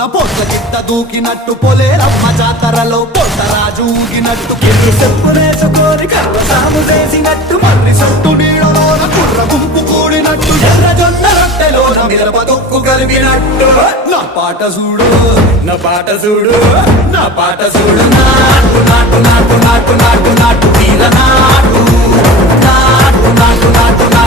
లోన పొట్ల గిట్ట దూకినట్టు పొలేరమ్మ జాతరలో పొట్టరాజు ఊగినట్టు కింది చెప్పునేసుకొని కర్ర సాము చేసినట్టు మర్రి సొట్టు నీడలోన కుర్ర గుంపు కూడినట్టు ఎర్ర జొన్న రొట్టెలోన మిరప తొక్కు కలిపినట్టు నా పాట చూడు నా పాట చూడు నా పాట చూడు నాటు నాటు నాటు నాటు నాటు నాటు వీర నాటు నాటు నాటు నాటు నాటు